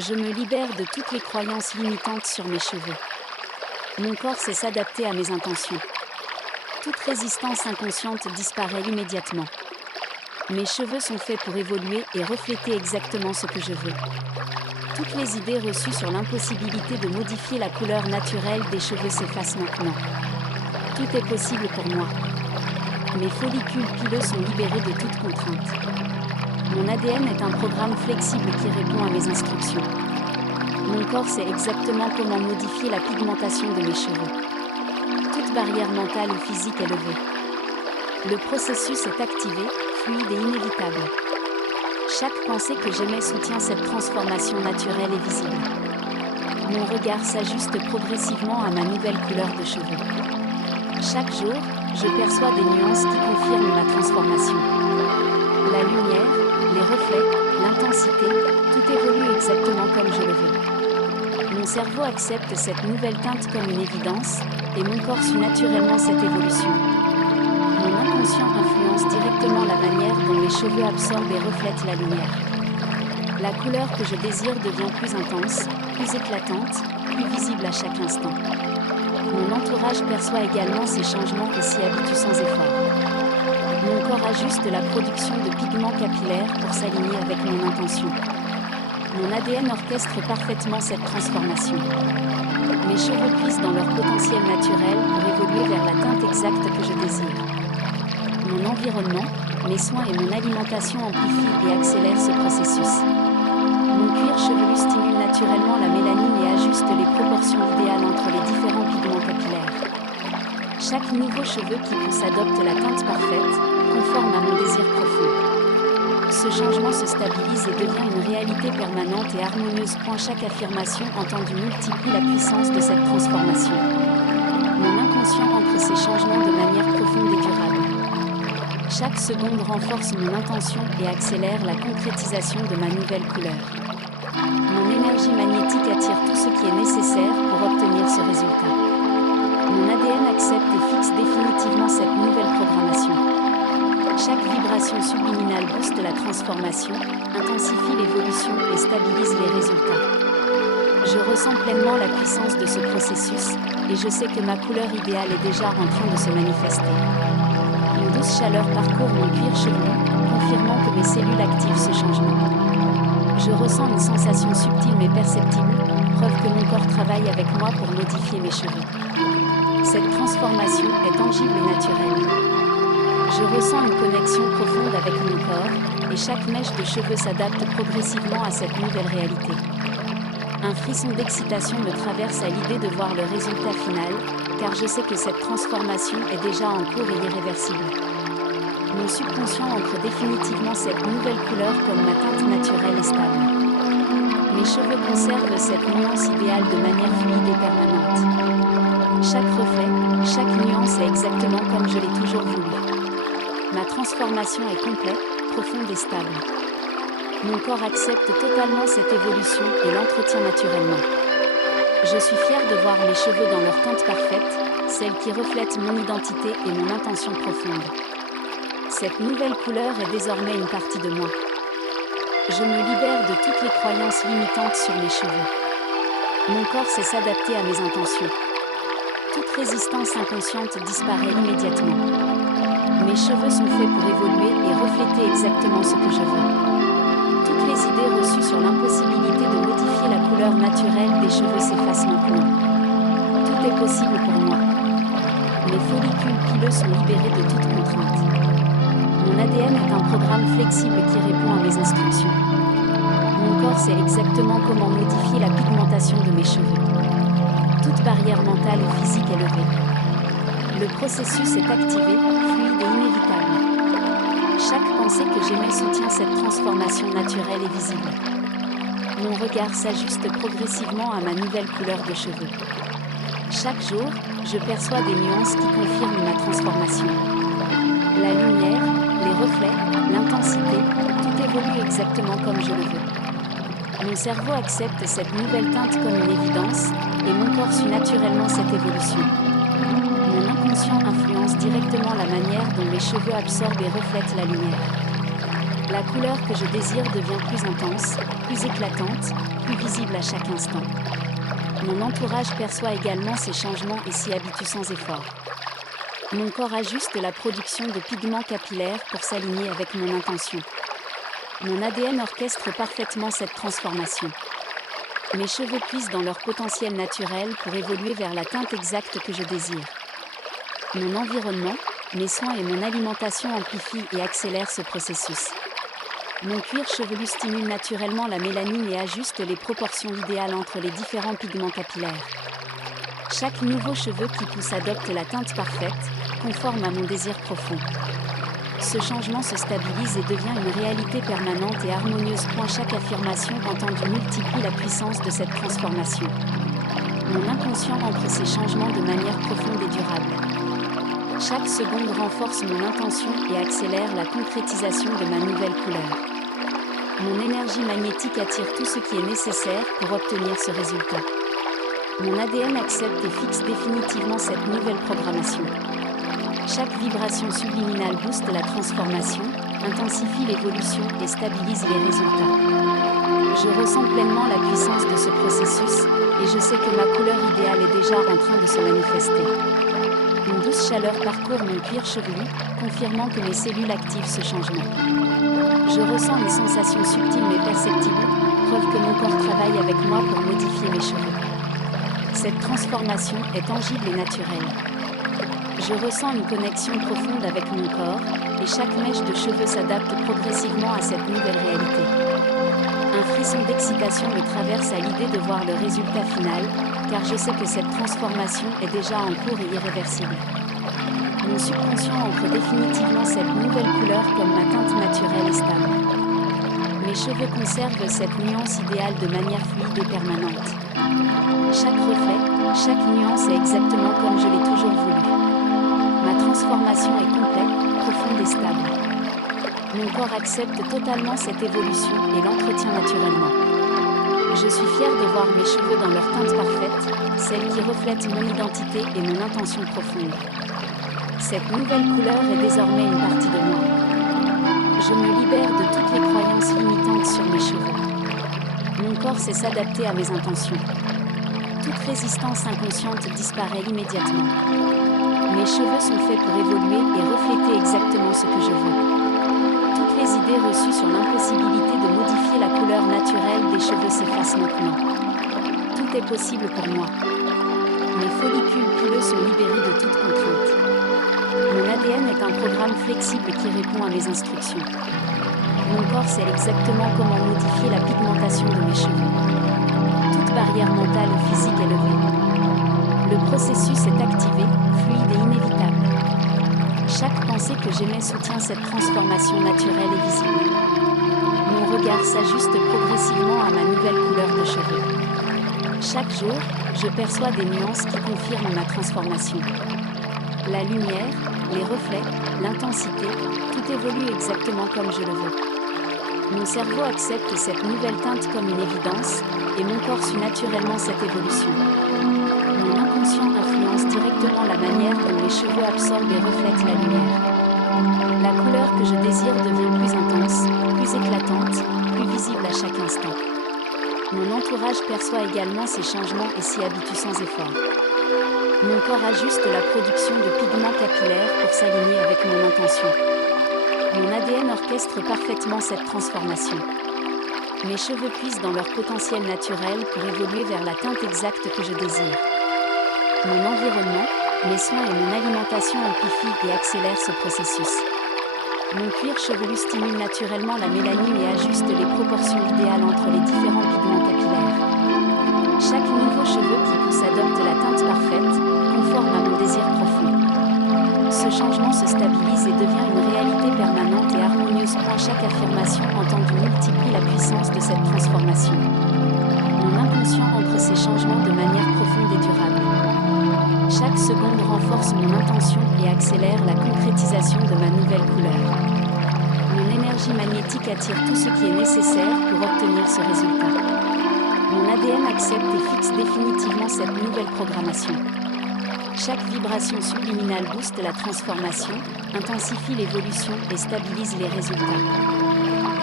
Je me libère de toutes les croyances limitantes sur mes cheveux. Mon corps sait s'adapter à mes intentions. Toute résistance inconsciente disparaît immédiatement. Mes cheveux sont faits pour évoluer et refléter exactement ce que je veux. Toutes les idées reçues sur l'impossibilité de modifier la couleur naturelle des cheveux s'effacent maintenant. Tout est possible pour moi. Mes follicules pileux sont libérés de toute contrainte. Mon ADN est un programme flexible qui répond à mes instructions. Mon corps sait exactement comment modifier la pigmentation de mes cheveux. Toute barrière mentale ou physique est levée. Le processus est activé, fluide et inévitable. Chaque pensée que j'émets soutient cette transformation naturelle et visible. Mon regard s'ajuste progressivement à ma nouvelle couleur de cheveux. Chaque jour, je perçois des nuances qui confirment ma transformation. La lumière, les reflets, l'intensité, tout évolue exactement comme je le veux. Mon cerveau accepte cette nouvelle teinte comme une évidence, et mon corps suit naturellement cette évolution. Mon inconscient influence directement la manière dont mes cheveux absorbent et reflètent la lumière. La couleur que je désire devient plus intense, plus éclatante, plus visible à chaque instant. Mon entourage perçoit également ces changements et s'y habitue sans effort. Mon corps ajuste la production de pigments capillaires pour s'aligner avec mon intention. Mon ADN orchestre parfaitement cette transformation. Mes cheveux puissent dans leur potentiel naturel pour évoluer vers la teinte exacte que je désire. Mon environnement, mes soins et mon alimentation amplifient et accélèrent ce processus. Mon cuir chevelu stimule naturellement la mélanine et ajuste les proportions idéales entre les différents pigments capillaires. Chaque nouveau cheveu qui pousse adopte la teinte parfaite, conforme à mon désir profond. Ce changement se stabilise et devient une réalité permanente et harmonieuse. Chaque affirmation entendue multiplie la puissance de cette transformation. Mon inconscient ancre ces changements de manière profonde et durable. Chaque seconde renforce mon intention et accélère la concrétisation de ma nouvelle couleur. Mon énergie magnétique attire tout ce qui est nécessaire pour obtenir ce résultat. Mon ADN accepte et fixe définitivement cette nouvelle programmation. Chaque vibration subliminale booste la transformation, intensifie l'évolution et stabilise les résultats. Je ressens pleinement la puissance de ce processus, et je sais que ma couleur idéale est déjà en train de se manifester. Une douce chaleur parcourt mon cuir chevelu, confirmant que mes cellules activent ce changement. Je ressens une sensation subtile mais perceptible, preuve que mon corps travaille avec moi pour modifier mes cheveux. Cette transformation est tangible et naturelle. Je ressens une connexion profonde avec mon corps, et chaque mèche de cheveux s'adapte progressivement à cette nouvelle réalité. Un frisson d'excitation me traverse à l'idée de voir le résultat final, car je sais que cette transformation est déjà en cours et irréversible. Mon subconscient ancre définitivement cette nouvelle couleur comme ma teinte naturelle et stable. Mes cheveux conservent cette nuance idéale de manière fluide et permanente. Chaque reflet, chaque nuance est exactement comme je l'ai toujours voulu. Ma transformation est complète, profonde et stable. Mon corps accepte totalement cette évolution et l'entretient naturellement. Je suis fière de voir mes cheveux dans leur teinte parfaite, celle qui reflète mon identité et mon intention profonde. Cette nouvelle couleur est désormais une partie de moi. Je me libère de toutes les croyances limitantes sur mes cheveux. Mon corps sait s'adapter à mes intentions. Toute résistance inconsciente disparaît immédiatement. Mes cheveux sont faits pour évoluer et refléter exactement ce que je veux. Toutes les idées reçues sur l'impossibilité de modifier la couleur naturelle des cheveux s'effacent maintenant. Tout est possible pour moi. Mes follicules pileux sont libérés de toute contrainte. Mon ADN est un programme flexible qui répond à mes instructions. Mon corps sait exactement comment modifier la pigmentation de mes cheveux. Toute barrière mentale ou physique est levée. Le processus est activé, fluide et inévitable. Chaque pensée que j'émets soutient cette transformation naturelle et visible. Mon regard s'ajuste progressivement à ma nouvelle couleur de cheveux. Chaque jour, je perçois des nuances qui confirment ma transformation. La lumière, les reflets, l'intensité, tout évolue exactement comme je le veux. Mon cerveau accepte cette nouvelle teinte comme une évidence, et mon corps suit naturellement cette évolution. Mon inconscient influence directement la manière dont mes cheveux absorbent et reflètent la lumière. La couleur que je désire devient plus intense, plus éclatante, plus visible à chaque instant. Mon entourage perçoit également ces changements et s'y habitue sans effort. Mon corps ajuste la production de pigments capillaires pour s'aligner avec mon intention. Mon ADN orchestre parfaitement cette transformation. Mes cheveux puisent dans leur potentiel naturel pour évoluer vers la teinte exacte que je désire. Mon environnement, mes soins et mon alimentation amplifient et accélèrent ce processus. Mon cuir chevelu stimule naturellement la mélanine et ajuste les proportions idéales entre les différents pigments capillaires. Chaque nouveau cheveu qui pousse adopte la teinte parfaite, conforme à mon désir profond. Ce changement se stabilise et devient une réalité permanente et harmonieuse. Chaque affirmation entendue multiplie la puissance de cette transformation. Mon inconscient ancre ces changements de manière profonde et durable. Chaque seconde renforce mon intention et accélère la concrétisation de ma nouvelle couleur. Mon énergie magnétique attire tout ce qui est nécessaire pour obtenir ce résultat. Mon ADN accepte et fixe définitivement cette nouvelle programmation. Chaque vibration subliminale booste la transformation, intensifie l'évolution et stabilise les résultats. Je ressens pleinement la puissance de ce processus et je sais que ma couleur idéale est déjà en train de se manifester. Une douce chaleur parcourt mon cuir chevelu, confirmant que mes cellules activent ce changement. Je ressens une sensation subtile mais perceptible, preuve que mon corps travaille avec moi pour modifier mes cheveux. Cette transformation est tangible et naturelle. Je ressens une connexion profonde avec mon corps, et chaque mèche de cheveux s'adapte progressivement à cette nouvelle réalité. Un frisson d'excitation me traverse à l'idée de voir le résultat final, car je sais que cette transformation est déjà en cours et irréversible. Mon subconscient ancre définitivement cette nouvelle couleur comme ma teinte naturelle et stable. Mes cheveux conservent cette nuance idéale de manière fluide et permanente. Chaque reflet, chaque nuance est exactement comme je l'ai toujours voulu. Ma transformation est complète, profonde et stable. Mon corps accepte totalement cette évolution et l'entretient naturellement. Je suis fière de voir mes cheveux dans leur teinte parfaite, celle qui reflète mon identité et mon intention profonde. Cette nouvelle couleur est désormais une partie de moi. Je me libère de toutes les croyances limitantes sur mes cheveux. Mon corps sait s'adapter à mes intentions. Toute résistance inconsciente disparaît immédiatement. Mes cheveux sont faits pour évoluer et refléter exactement ce que je veux. Toutes les idées reçues sur l'impossibilité de modifier la couleur naturelle des cheveux s'effacent maintenant. Tout est possible pour moi. Mes follicules pileux sont libérés de toute contrainte. Mon ADN est un programme flexible qui répond à mes instructions. Mon corps sait exactement comment modifier la pigmentation de mes cheveux. Toute barrière mentale ou physique est levée. Le processus est activé, fluide et inévitable. Chaque pensée que j'émets soutient cette transformation naturelle et visible. Mon regard s'ajuste progressivement à ma nouvelle couleur de cheveux. Chaque jour, je perçois des nuances qui confirment ma transformation. La lumière, les reflets, l'intensité, tout évolue exactement comme je le veux. Mon cerveau accepte cette nouvelle teinte comme une évidence, et mon corps suit naturellement cette évolution. Mon inconscient influence directement la manière dont mes cheveux absorbent et reflètent la lumière. La couleur que je désire devient plus intense, plus éclatante, plus visible à chaque instant. Mon entourage perçoit également ces changements et s'y habitue sans effort. Mon corps ajuste la production de pigments capillaires pour s'aligner avec mon intention. Mon ADN orchestre parfaitement cette transformation. Mes cheveux puisent dans leur potentiel naturel pour évoluer vers la teinte exacte que je désire. Mon environnement, mes soins et mon alimentation amplifient et accélèrent ce processus. Mon cuir chevelu stimule naturellement la mélanine et ajuste les proportions idéales entre les différents pigments capillaires. Chaque nouveau cheveu qui pousse adopte la teinte parfaite, conforme à mon désir profond. Ce changement se stabilise et devient une réalité permanente et harmonieuse. Chaque affirmation entendue multiplie la puissance de cette transformation. Mon inconscient ancre ces changements de manière profonde et durable. Chaque seconde renforce mon intention et accélère la concrétisation de ma nouvelle couleur. Mon énergie magnétique attire tout ce qui est nécessaire pour obtenir ce résultat. Mon ADN accepte et fixe définitivement cette nouvelle programmation. Chaque vibration subliminale booste la transformation, intensifie l'évolution et stabilise les résultats.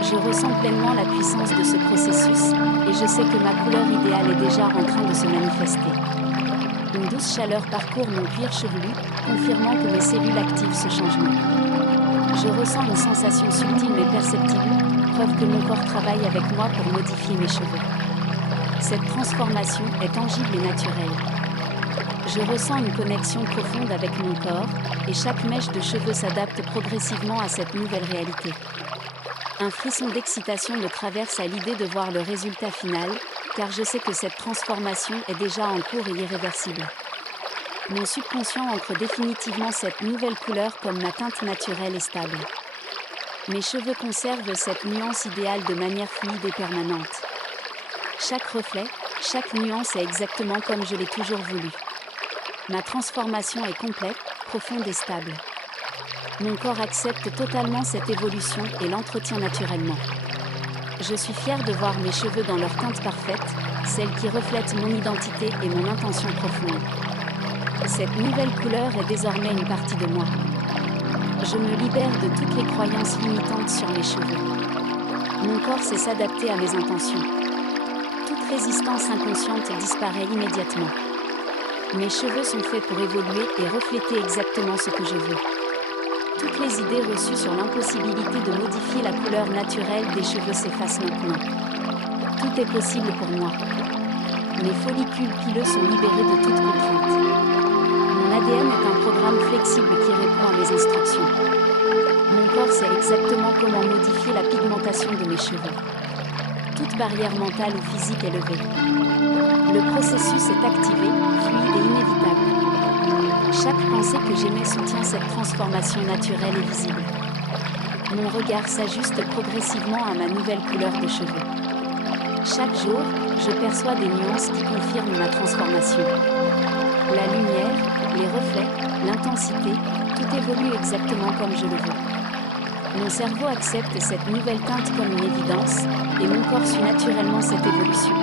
Je ressens pleinement la puissance de ce processus, et je sais que ma couleur idéale est déjà en train de se manifester. Une douce chaleur parcourt mon cuir chevelu, confirmant que mes cellules activent ce changement. Je ressens une sensation subtile mais perceptible, preuve que mon corps travaille avec moi pour modifier mes cheveux. Cette transformation est tangible et naturelle. Je ressens une connexion profonde avec mon corps, et chaque mèche de cheveux s'adapte progressivement à cette nouvelle réalité. Un frisson d'excitation me traverse à l'idée de voir le résultat final, car je sais que cette transformation est déjà en cours et irréversible. Mon subconscient ancre définitivement cette nouvelle couleur comme ma teinte naturelle et stable. Mes cheveux conservent cette nuance idéale de manière fluide et permanente. Chaque reflet, chaque nuance est exactement comme je l'ai toujours voulu. Ma transformation est complète, profonde et stable. Mon corps accepte totalement cette évolution et l'entretient naturellement. Je suis fière de voir mes cheveux dans leur teinte parfaite, celle qui reflète mon identité et mon intention profonde. Cette nouvelle couleur est désormais une partie de moi. Je me libère de toutes les croyances limitantes sur mes cheveux. Mon corps sait s'adapter à mes intentions. Toute résistance inconsciente disparaît immédiatement. Mes cheveux sont faits pour évoluer et refléter exactement ce que je veux. Toutes les idées reçues sur l'impossibilité de modifier la couleur naturelle des cheveux s'effacent maintenant. Tout est possible pour moi. Mes follicules pileux sont libérés de toute contrainte. Mon ADN est un programme flexible qui répond à mes instructions. Mon corps sait exactement comment modifier la pigmentation de mes cheveux. Toute barrière mentale ou physique est levée. Le processus est activé, fluide et inévitable. Chaque pensée que j'émets soutient cette transformation naturelle et visible. Mon regard s'ajuste progressivement à ma nouvelle couleur de cheveux. Chaque jour, je perçois des nuances qui confirment ma transformation. La lumière, les reflets, l'intensité, tout évolue exactement comme je le veux. Mon cerveau accepte cette nouvelle teinte comme une évidence, et mon corps suit naturellement cette évolution.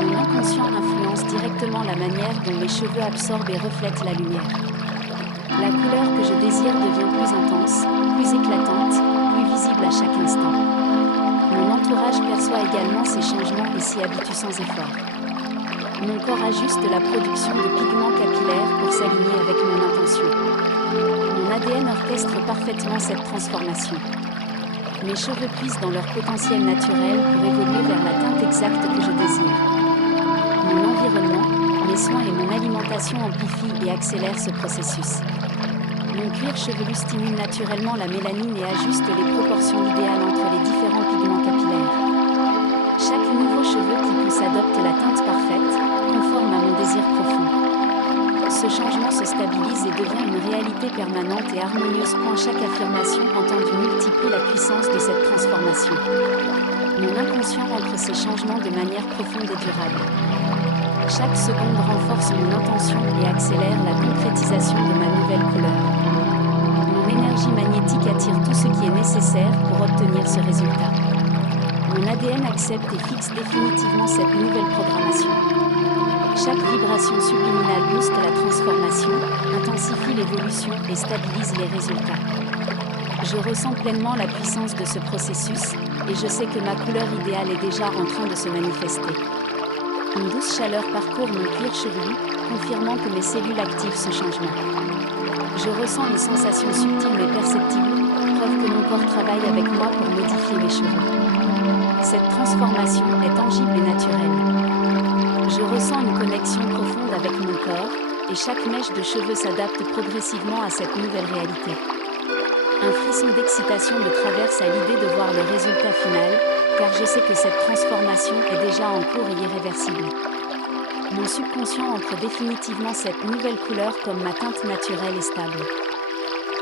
Mon inconscient influence directement la manière dont mes cheveux absorbent et reflètent la lumière. La couleur que je désire devient plus intense, plus éclatante, plus visible à chaque instant. Mon entourage perçoit également ces changements et s'y habitue sans effort. Mon corps ajuste la production de pigments capillaires pour s'aligner avec mon intention. Mon ADN orchestre parfaitement cette transformation. Mes cheveux puisent dans leur potentiel naturel pour évoluer vers la teinte exacte que je désire. Mon environnement, mes soins et mon alimentation amplifient et accélèrent ce processus. Mon cuir chevelu stimule naturellement la mélanine et ajuste les proportions idéales entre les différents pigments capillaires. Chaque nouveau cheveu qui pousse adopte la teinte parfaite, conforme à mon désir profond. Ce changement se stabilise et devient une réalité permanente et harmonieuse. Chaque affirmation entendue multiplie la puissance de cette transformation. Mon inconscient ancre ces changements de manière profonde et durable. Chaque seconde renforce mon intention et accélère la concrétisation de ma nouvelle couleur. Mon énergie magnétique attire tout ce qui est nécessaire pour obtenir ce résultat. Mon ADN accepte et fixe définitivement cette nouvelle programmation. Chaque vibration subliminale booste la transformation, intensifie l'évolution et stabilise les résultats. Je ressens pleinement la puissance de ce processus, et je sais que ma couleur idéale est déjà en train de se manifester. Une douce chaleur parcourt mon cuir chevelu, confirmant que mes cellules activent ce changement. Je ressens une sensation subtile mais perceptible, preuve que mon corps travaille avec moi pour modifier mes cheveux. Cette transformation est tangible et naturelle. Je ressens une connexion profonde avec mon corps, et chaque mèche de cheveux s'adapte progressivement à cette nouvelle réalité. Un frisson d'excitation me traverse à l'idée de voir le résultat final, car je sais que cette transformation est déjà en cours et irréversible. Mon subconscient ancre définitivement cette nouvelle couleur comme ma teinte naturelle et stable.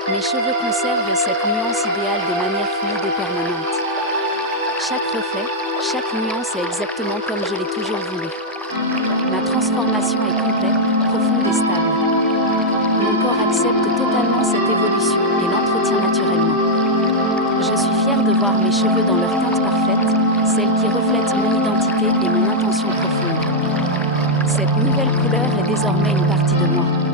Mes cheveux conservent cette nuance idéale de manière fluide et permanente. Chaque reflet, chaque nuance est exactement comme je l'ai toujours voulu. Ma transformation est complète, profonde et stable. Mon corps accepte totalement cette évolution et l'entretient naturellement. Je suis fière de voir mes cheveux dans leur teinte parfaite, celle qui reflète mon identité et mon intention profonde. Cette nouvelle couleur est désormais une partie de moi.